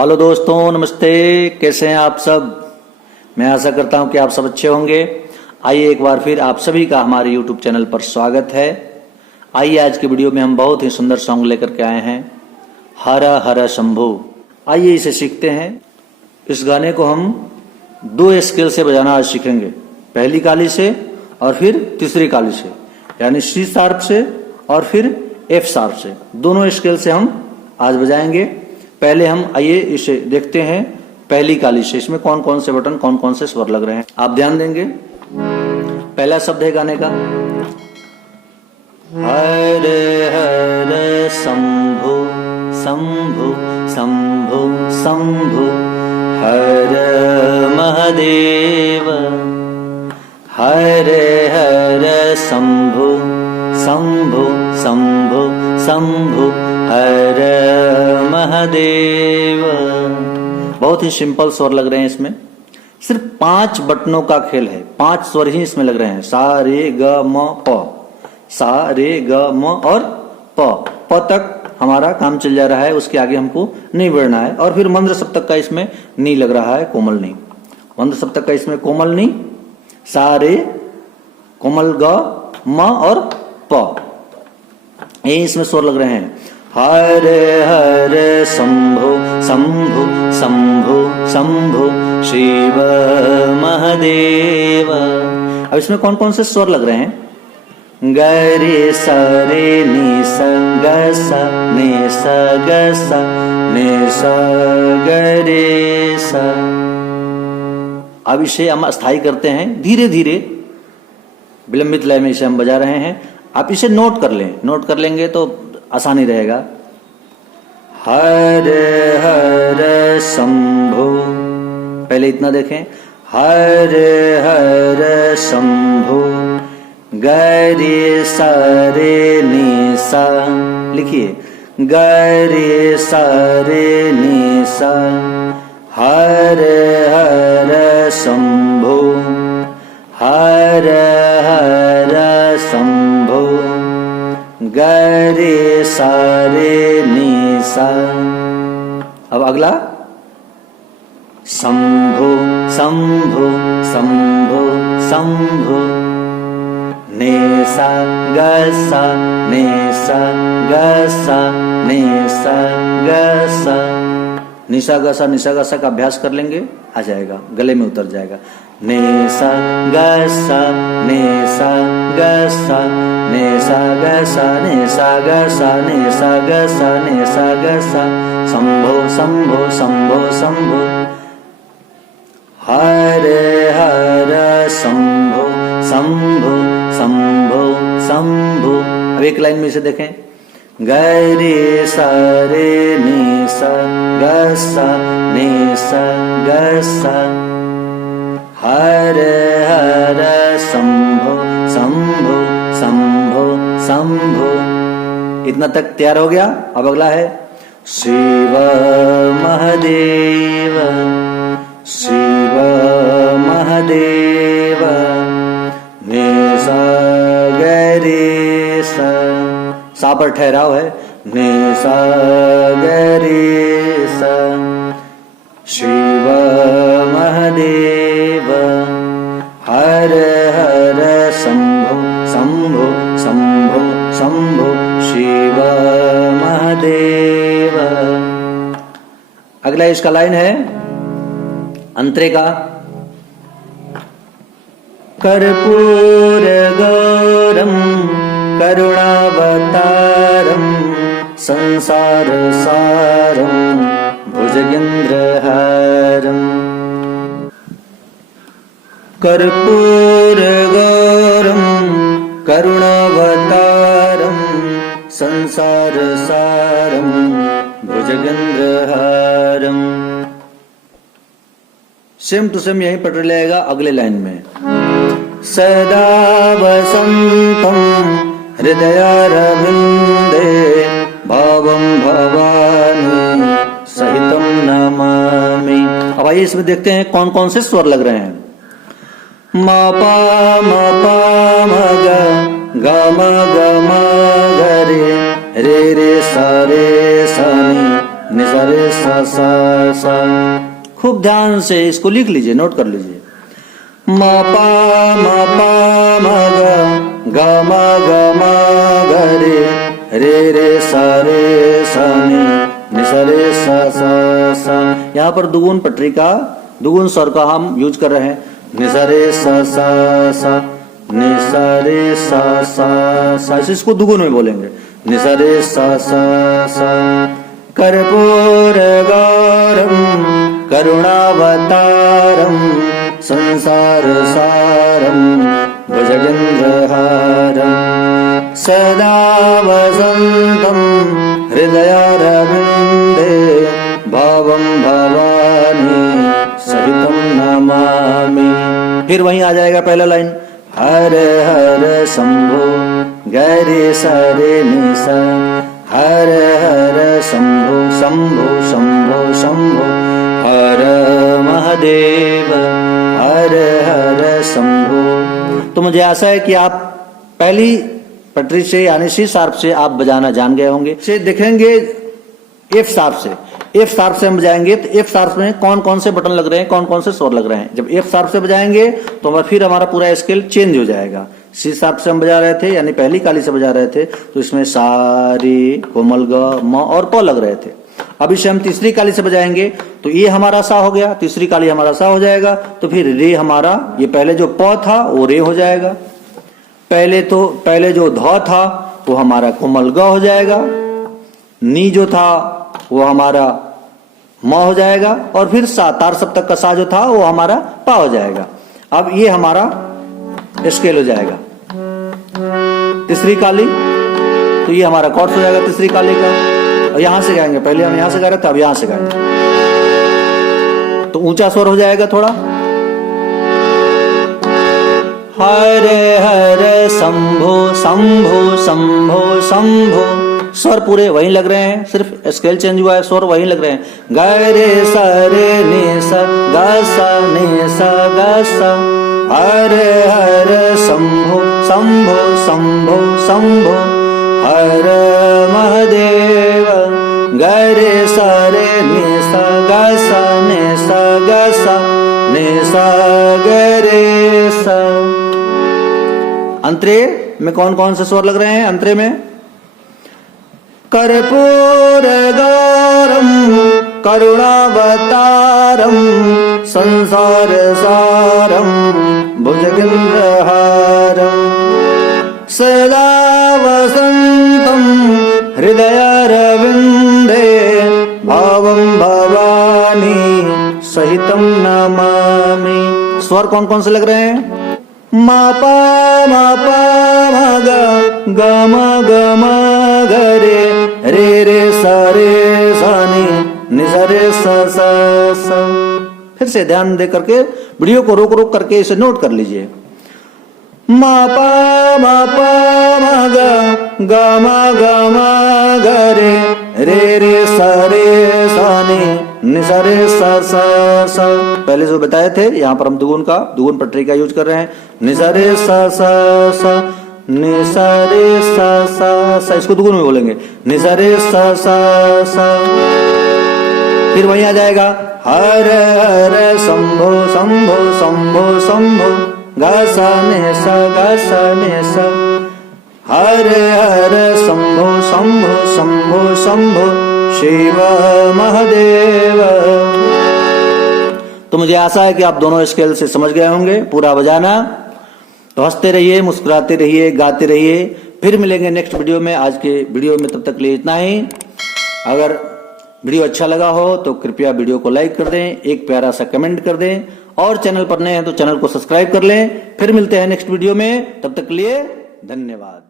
Hello दोस्तों, नमस्ते। कैसे हैं आप सब? मैं आशा करता हूं कि आप सब अच्छे होंगे। आइए एक बार फिर आप सभी का हमारे YouTube चैनल पर स्वागत है। आइए आज के वीडियो में हम बहुत ही सुंदर सॉन्ग लेकर के आए हैं, हर हर शंभू। आइए इसे सीखते हैं। इस गाने को हम दो स्केल से बजाना आज सीखेंगे, पहली काली से और फिर तीसरी काली से, यानी सी शार्प से और फिर एफ शार्प से। दोनों स्केल से हम आज बजाएंगे। पहले हम आइए इसे देखते हैं पहली काली से। इसमें कौन कौन से बटन, कौन कौन से स्वर लग रहे हैं, आप ध्यान देंगे। पहला शब्द है गाने का हर हर शंभु शंभु शंभु शंभु हर महादेव, हर हर शंभु शंभु शंभु शंभु हर महादेव। बहुत ही सिंपल स्वर लग रहे हैं। इसमें सिर्फ 5 बटनों का खेल है, 5 स्वर ही इसमें लग रहे हैं। सा रे ग म प, सा रे ग म और प तक हमारा काम चल जा रहा है। उसके आगे हमको नहीं बढ़ना है। और फिर मंद्र सप्तक का इसमें नी लग रहा है, कोमल नी। मंद्र सप्तक का इसमें कोमल नी, सा रे, कोमल ग म और प, ये इसमें स्वर लग रहे हैं। हर हर शंभु शंभु शंभु शंभु शिव महादेव। अब इसमें कौन कौन से स्वर लग रहे हैं? ग रे स रे नि स ग स ने स ग स ने स ग रे स। अब इसे हम स्थायी करते हैं, धीरे धीरे विलंबित लय में इसे हम बजा रहे हैं। आप इसे नोट कर लें, नोट कर लेंगे तो आसानी रहेगा। हर हर शंभु, पहले इतना देखें, हर हर शंभु ग रे स रे नि सा, लिखिए ग रे स रे नि सा, हर हर शंभु, हर हर शंभु ग रे स रे नि सा। अब अगला शंभु शंभु शंभु शंभु ने सा ग सा ने सा ग सा ने सा ग सा। निशा गसा, निशा गसा का अभ्यास कर लेंगे, आ जाएगा, गले में उतर जाएगा। ने सा ग सा ने सा ग सा ने सा ग सा ने सा ग सा ने सा ग सा ने सा ग सा। शंभो शंभो शंभो शंभो हर हर शंभो शंभो शंभो शंभो। अब एक लाइन में इसे देखें, ग रे स रे नि सा ग सा ने सा ग सा, हर हर शंभो शंभो शंभो शंभो। इतना तक तैयार हो गया। अब अगला है शिव महादेव, शिव महादेव ने सा ग रे सा, सा पर ठहराव है, ने सा ग रे सा। शिव महादेव, हर हर शंभो शंभो शंभो शंभो शिव महादेव। अगला इसका लाइन है अंतरे का, कर्पूर गौरम करुणावतारम संसार सारम भुजगेन्द्रहारम। कर्पूर गौरम करुणावतारम संसार सारम भुजगेन्द्रहारम। सेम टू सेम यही पढ़ लेगा अगले लाइन में। सदा वसंतम हृदयारविंदे भावं भवानी सहितम नमामि। अब आइए इसमें देखते हैं कौन कौन से स्वर लग रहे हैं। म पा म ग ग म ग रे रे रे सा रे सा नि सा रे सा सा सा। खूब ध्यान से इसको लिख लीजिए, नोट कर लीजिए। म पा म ग म ग रे सा नि सा रे सा सा सा। यहाँ पर दुगुन पटरी का, दुगुन स्वर का हम यूज कर रहे हैं। नि सा रे सा सा सा, नि सा रे सा सा सा, इसको दुगुन में बोलेंगे। नि सा रे सा सा सा। कर्पूर गौरम करुणावतारम संसार सारम भुजगेन्द्रहारम सदा वसंतम हृदयारविंदे भावम भवानी सहितम नमामि। फिर वहीं आ जाएगा पहला लाइन। हर हर शंभो गरे सरे निसा, हर हर शंभो शंभो शंभो शंभो, हर महादेव हर हर शंभो। तो मुझे आशा है कि आप पहली पटरी से यानी सी शार्प से आप बजाना जान गए होंगे। से देखेंगे एफ शार्प से, एफ शार्प से हम बजाएंगे तो एफ शार्प में कौन कौन से बटन लग रहे हैं, कौन कौन से स्वर लग रहे हैं। जब एफ शार्प से बजाएंगे तो फिर हमारा पूरा स्केल चेंज हो जाएगा। सी शार्प से हम बजा रहे थे यानी पहली काली से बजा रहे थे तो इसमें सा रे कोमल ग म और प लग रहे थे। अब इसे हम तीसरी काली से बजाएंगे तो ये हमारा सा हो गया, तीसरी काली हमारा सा हो जाएगा। तो फिर रे हमारा, ये पहले जो प था वो रे हो जाएगा, पहले जो ध था वो हमारा कोमल ग हो जाएगा, नी जो था वो हमारा म हो जाएगा और फिर सा, तार सप्तक का सा जो था वो हमारा पा हो जाएगा। अब ये हमारा स्केल हो जाएगा। तीसरी काली तो ये हमारा कॉर्ड्स हो जाएगा तीसरी काली का। और यहां से गाएंगे, पहले हम यहां से गा रहे थे अब यहां से गाएंगे तो ऊंचा स्वर हो जाएगा थोड़ा। हरे हरे शंभो शंभो शंभो शंभो, स्वर पूरे वहीं लग रहे हैं, सिर्फ स्केल चेंज हुआ है, स्वर वहीं लग रहे हैं। ग रे सा रे नि सा ग सा नि सा ग सा, हरे हरे शंभो शंभो शंभो शंभो, हर महादेव ग रे सा रे नि सा ग सा नि सा ग सा नि सा ग रे सा। अंतरे में कौन कौन से स्वर लग रहे हैं? अंतरे में कर्पूर गौरम करुणावतारम संसार सारम भुजगेन्द्रहारम सदा वसंतम हृदयारविंदे भावम भवानी सहितम नमामि। स्वर कौन कौन से लग रहे हैं? मा पा मा ग म रे सा नि सा रे सा सा सा। फिर से ध्यान दे करके वीडियो को रोक रोक करके इसे नोट कर लीजिए। मा पा मा ग म रे सा नि सा रे सा सा सा। पहले जो बताए थे यहाँ पर हम दुगुन पटरी का यूज कर रहे हैं। नि सा रे सा सा सा, नि सा रे सा सा सा, इसको दुगुन में बोलेंगे। नि सा रे सा सा सा। फिर वहीं आ जाएगा हर हर शंभो शंभो शंभो शंभो, ग सा नि सा ग सा नि सा, हर हर शंभो शंभो शंभो शंभो शिव महादेव। तो मुझे आशा है कि आप दोनों स्केल से समझ गए होंगे पूरा बजाना। तो हंसते रहिए, मुस्कुराते रहिए, गाते रहिए। फिर मिलेंगे नेक्स्ट वीडियो में। आज के वीडियो में तब तक के लिए इतना ही। अगर वीडियो अच्छा लगा हो तो कृपया वीडियो को लाइक कर दें, एक प्यारा सा कमेंट कर दें और चैनल पर नए हैं तो चैनल को सब्सक्राइब कर लें। फिर मिलते हैं नेक्स्ट वीडियो में, तब तक के लिए धन्यवाद।